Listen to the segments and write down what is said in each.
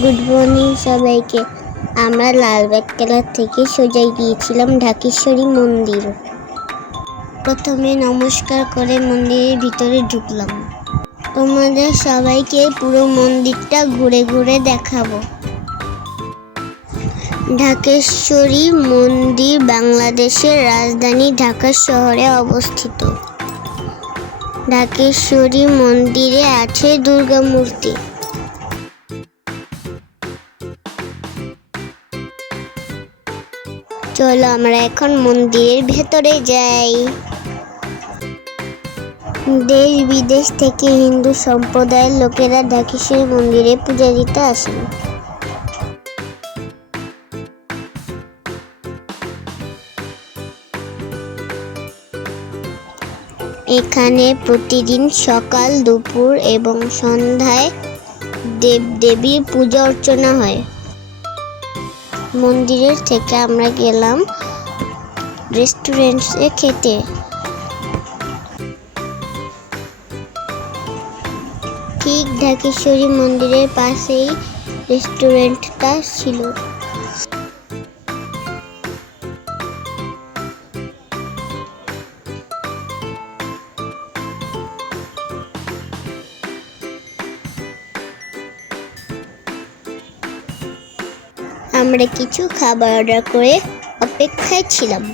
Good morning সবাইকে। আমরা লালবাগ কেলা থেকে সোজাই গিয়েছিলাম ঢাকেশ্বরী মন্দির। প্রথমে নমস্কার করে মন্দিরের ভিতরে ঢুকলাম। তোমাদের সবাইকে পুরো মন্দিরটা ঘুরে ঘুরে দেখাবো। ঢাকেশ্বরী মন্দির বাংলাদেশের রাজধানী ঢাকা শহরে অবস্থিত। ঢাকেশ্বরী মন্দিরে আছে দুর্গা মূর্তি। চলো আমরা এখন মন্দিরের ভেতরে যাই। দেশ বিদেশ থেকে হিন্দু সম্প্রদায়ের লোকেরা ঢাকেশ্বরী মন্দিরে পূজা দিতে আসেন এখানে প্রতিদিন সকাল দুপুর এবং সন্ধ্যায় দেবদেবীর পূজা অর্চনা হয়। মন্দিরের থেকে আমরা গেলাম রেস্টুরেন্টে খেতে। ঠিক ঢাকেশ্বরী মন্দিরের পাশেই রেস্টুরেন্টটা ছিল। আমরা কিছু খাবার অর্ডার করে অপেক্ষায় ছিলাম।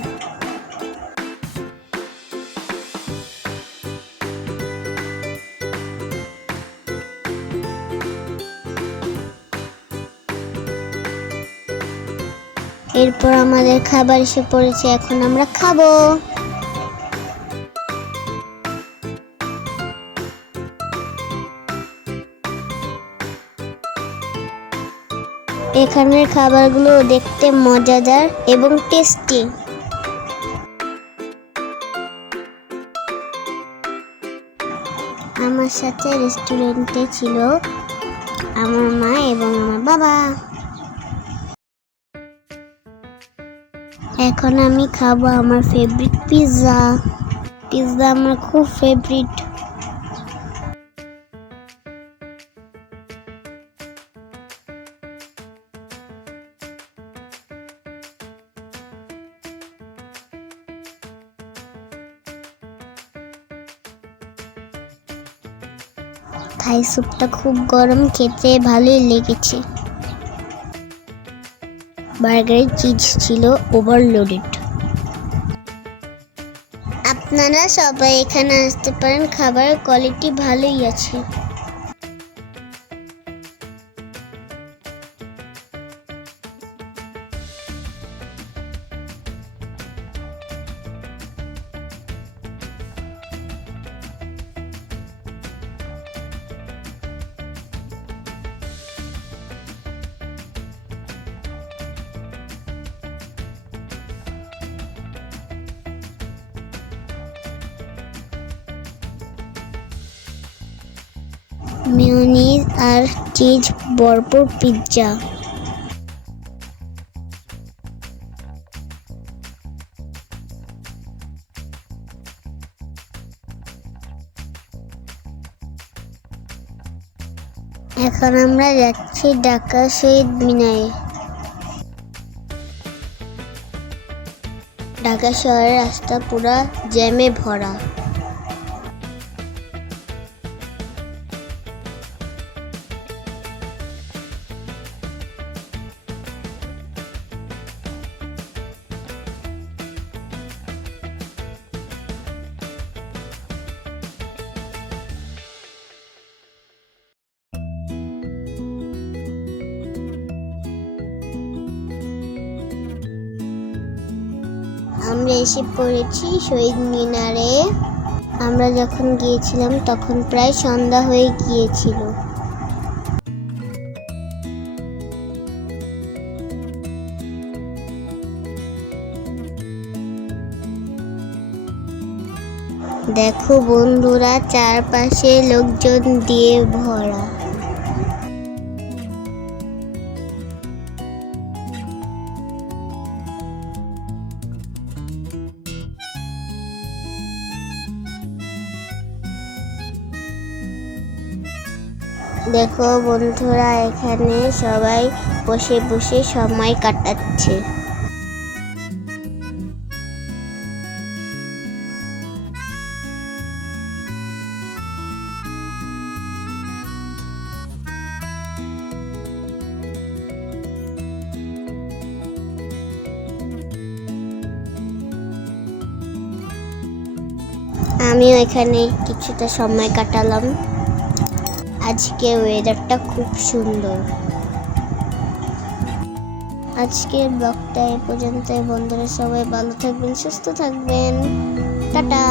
এরপর আমাদের খাবার এসে পড়েছে, এখন আমরা খাব। এখানের খাবারগুলো দেখতে মজাদার এবং টেস্টি আমার সাথে রেস্টুরেন্টে ছিল আমার মা এবং আমার বাবা। এখন আমি খাব আমার ফেভারিট পিৎজা পিৎজা আমার খুব ফেভারিট থাই স্যুপটা খুব গরম, খেতে ভালোই লেগেছে। বার্গারের চিজ ছিল ওভারলোডেড। আপনারা সবাই এখানে আসতে পারেন খাবারের কোয়ালিটি ভালোই আছে। মিউনিজ আর চিজ ভরপুর পিৎজা। এখন আমরা যাচ্ছি ঢাকা শহীদ মিনারে। ঢাকা শহরের রাস্তা পুরা জ্যামে ভরা। আমরা এসে পড়েছি শহীদ মিনারে। আমরা যখন গিয়েছিলাম, তখন প্রায় সন্ধ্যা হয়ে গিয়েছিল। দেখো বন্ধুরা, চারপাশে লোকজন দিয়ে ভরা। দেখো বন্ধুরা এখানে সবাই বসে বসে সময় কাটাচ্ছে। আমিও এখানে কিছুটা সময় কাটালাম। আজকে ওয়েদারটা খুব সুন্দর। আজকের ব্লগটা এ পর্যন্ত বন্ধুরা সবাই ভালো থাকবেন, সুস্থ থাকবেন। টাটা!